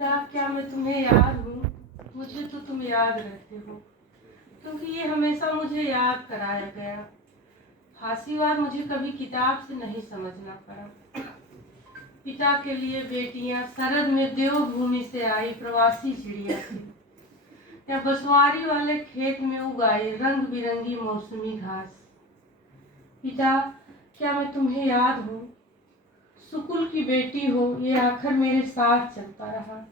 क्या मैं तुम्हें याद हूँ? मुझे तो तुम याद रहते हो, क्योंकि ये हमेशा मुझे याद कराया गया। फांसीवार मुझे कभी किताब से नहीं समझना पड़ा। पिता के लिए बेटियां शरद में देवभूमि से आई प्रवासी चिड़िया थी, या बसवारी वाले खेत में उगाई रंग बिरंगी मौसमी घास। पिता, क्या मैं तुम्हें याद हूँ? सुकुल की बेटी हो, ये आखिर मेरे साथ चलता रहा।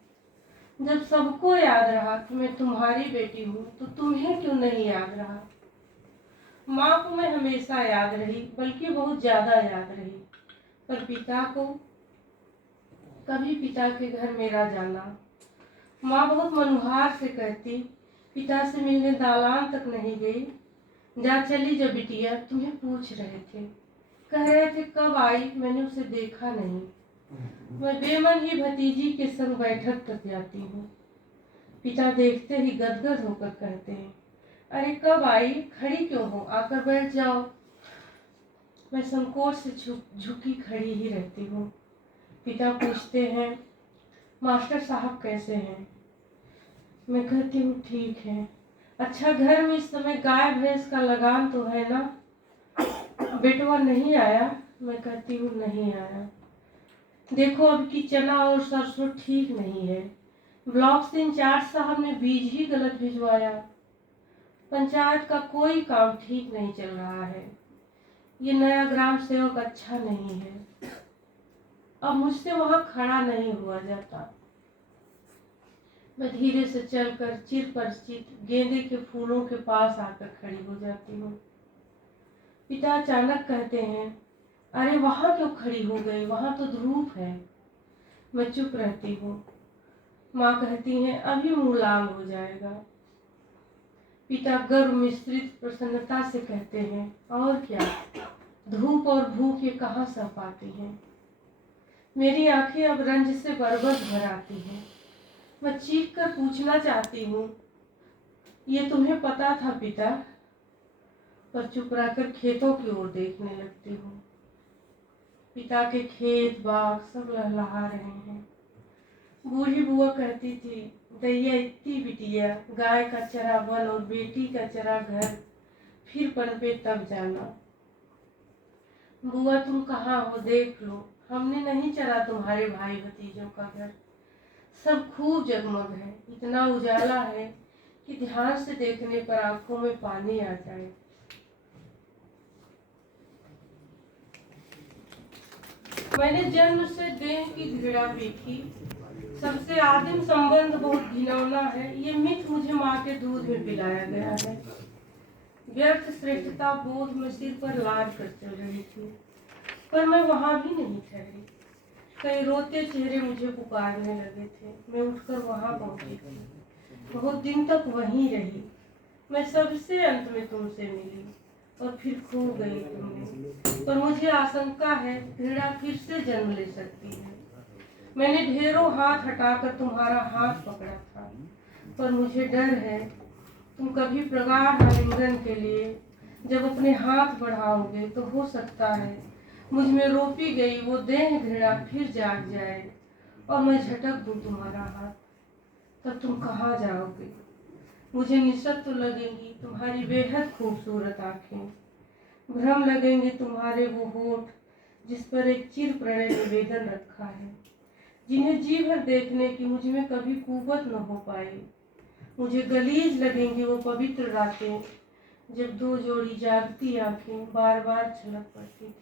जब सबको याद रहा कि मैं तुम्हारी बेटी हूँ, तो तुम्हें क्यों नहीं याद रहा? माँ को मैं हमेशा याद रही, बल्कि बहुत ज्यादा याद रही, पर पिता को कभी पिता के घर मेरा जाना। माँ बहुत मनुहार से कहती, पिता से मिलने दालान तक नहीं गई। जा चली जब बिटिया, तुम्हें पूछ रहे थे, कह रहे थे कब आई, मैंने उसे देखा नहीं। मैं बेमन ही भतीजी के संग बैठक तक जाती हूँ। पिता देखते ही गदगद होकर कहते हैं, अरे कब आई, खड़ी क्यों हो, आकर बैठ जाओ। मैं संकोच से झुकी खड़ी ही रहती हूँ। पिता पूछते हैं, मास्टर साहब कैसे हैं? मैं कहती हूँ ठीक है। अच्छा, घर में इस समय गाय भैंस का लगान तो है ना? बेटवा नहीं आया? मैं कहती हूँ नहीं आया। देखो अब की चना और सरसों ठीक नहीं है। ब्लॉक से इंचार्ज साहब ने बीज ही गलत भिजवाया। पंचायत का कोई काम ठीक नहीं चल रहा है। ये नया ग्राम सेवक अच्छा नहीं है। अब मुझसे वहां खड़ा नहीं हुआ जाता। मैं धीरे से चलकर चिर परिचित गेंदे के फूलों के पास आकर खड़ी हो जाती हूँ। पिता अचानक कहते हैं, अरे वहां क्यों खड़ी हो गई, वहां तो धूप है। मैं चुप रहती हूँ। माँ कहती हैं, अभी मुंह लाल हो जाएगा। पिता गर्व मिश्रित प्रसन्नता से कहते हैं, और क्या, धूप और भूख ये कहाँ सह पाती हैं। मेरी आंखें अब रंज से बरबस भर आती हैं। मैं चीख कर पूछना चाहती हूँ, ये तुम्हें पता था पिता? पर चुप रहकर खेतों की ओर देखने लगती हूँ। पिता के खेत बाग सब लहलहा रहे हैं। बूढ़ी बुआ कहती थी, दैया इतनी बिटिया, गाय का चरा वन और बेटी का चरा घर, फिर पनपे तब जाना। बुआ तुम कहाँ हो, देख लो, हमने नहीं चरा तुम्हारे भाई भतीजों का घर। सब खूब जगमग है, इतना उजाला है कि ध्यान से देखने पर आंखों में पानी आ जाए। मैंने जन्म से देह की घृणा देखी। सबसे आदिम संबंध बहुत घिनौना है। ये मिथ मुझे माँ के दूध में पिलाया गया है। व्यर्थ श्रेष्ठता बोध में सिर पर लाद कर चल रही थी, पर मैं वहां भी नहीं ठहरी। कई रोते चेहरे मुझे पुकारने लगे थे। मैं उठकर वहां पहुंची थी। बहुत दिन तक वहीं रही। मैं सबसे अंत में तुमसे मिली और फिर खो गई तुमने। पर मुझे आशंका है, घृणा फिर से जन्म ले सकती है। मैंने ढेरों हाथ हटाकर तुम्हारा हाथ पकड़ा था, पर मुझे डर है, तुम कभी प्रगाढ़ आलिंगन के लिए जब अपने हाथ बढ़ाओगे, तो हो सकता है मुझ में रोपी गई वो देह घृणा फिर जाग जाए और मैं झटक दूं तुम्हारा हाथ। तब तुम कहाँ जाओगे? मुझे निःशब्द लगेंगी तुम्हारी बेहद खूबसूरत आंखें। भ्रम लगेंगे तुम्हारे वो होठ जिस पर एक चिर प्रणय निवेदन रखा है, जिन्हें जी भर देखने की मुझ में कभी कुवत न हो पाई। मुझे गलीज लगेंगी वो पवित्र रातें जब दो जोड़ी जागती आंखें बार बार छलक पड़ती थी।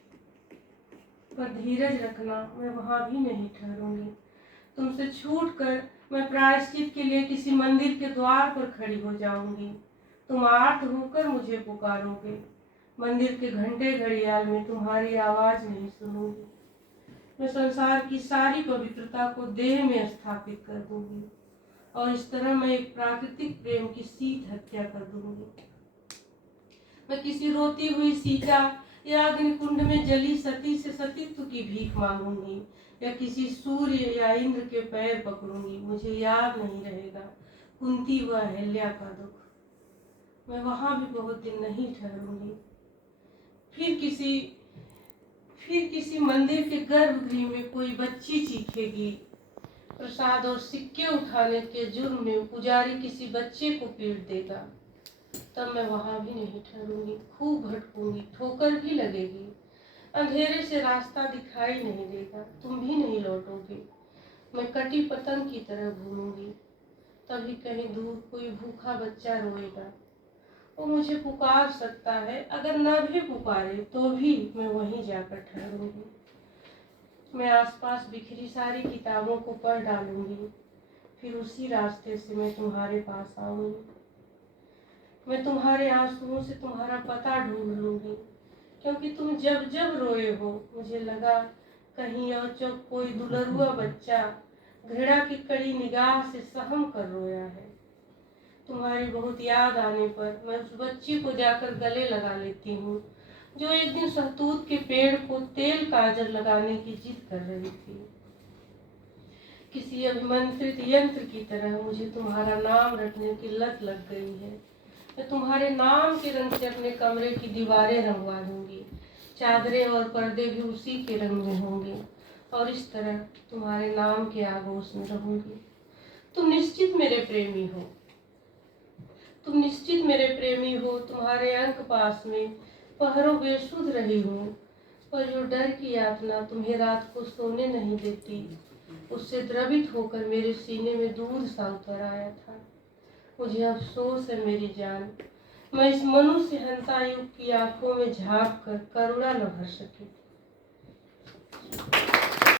पर धीरज रखना, मैं वहां भी नहीं ठहरूंगी। तुमसे छूटकर मैं प्रायश्चित के लिए किसी मंदिर के द्वार पर खड़ी हो जाऊंगी। तुम आर्त होकर मुझे पुकारोगे। मंदिर के घंटे घड़ियाल में तुम्हारी आवाज नहीं सुनूंगी। मैं संसार की सारी पवित्रता को देह में स्थापित कर दूंगी और इस तरह मैं एक प्राकृतिक प्रेम की शीत हत्या कर दूंगी। मैं किसी रोती हुई सीता या अग्निकुंड में जली सती से सतीत्व की भीख मांगूंगी, या किसी सूर्य या इंद्र के पैर पकड़ूंगी। मुझे याद नहीं रहेगा कुंती व अहल्या का दुख। मैं वहां भी बहुत दिन नहीं ठहरूंगी। फिर किसी मंदिर के गर्भगृह में कोई बच्ची चीखेगी, प्रसाद और सिक्के उठाने के जुर्म में पुजारी किसी बच्चे को पीट देगा, तब मैं वहां भी नहीं ठहरूंगी, खूब भटकूंगी, ठोकर भी लगेगी, अंधेरे से रास्ता दिखाई नहीं देगा, तुम भी नहीं लौटोगे, मैं कटी पतंग की तरह घूमूंगी। तभी कहीं दूर कोई भूखा बच्चा रोएगा, वो मुझे पुकार सकता है, अगर न भी पुकारे तो भी मैं वहीं जाकर ठहरूंगी। मैं आसपास बिखरी सारी किताबों को पढ़ डालूंगी, फिर उसी रास्ते से मैं तुम्हारे पास आऊंगी। मैं तुम्हारे आंसुओं से तुम्हारा पता ढूंढ लूंगी, क्योंकि तुम जब जब रोए हो मुझे लगा कहीं और चौक कोई दुलरुआ बच्चा घृणा की कड़ी निगाह से सहम कर रोया है। तुम्हारी बहुत याद आने पर मैं उस बच्ची को जाकर गले लगा लेती हूँ, जो एक दिन सहतूत के पेड़ को तेल काजल लगाने की जिद कर रही थी। किसी अभिमंत्रित यंत्र की तरह मुझे तुम्हारा नाम रटने की लत लग गई है। मैं तुम्हारे नाम के रंग से अपने कमरे की दीवारें रंगवा दूंगी, चादरें और पर्दे भी उसी के रंग में होंगे, और इस तरह तुम्हारे नाम के आगोश में रहूंगी। तुम निश्चित मेरे प्रेमी हो, तुम निश्चित मेरे प्रेमी हो। तुम्हारे अंक पास में पहरों बेसुध रही हूँ, पर जो डर की यातना तुम्हें रात को सोने नहीं देती, उससे द्रवित होकर मेरे सीने में दूध सा उतर आया था। मुझे अफसोस है मेरी जान, मैं इस मनुष्य हंसा युग की आंखों में झांक कर करुणा न भर सकी।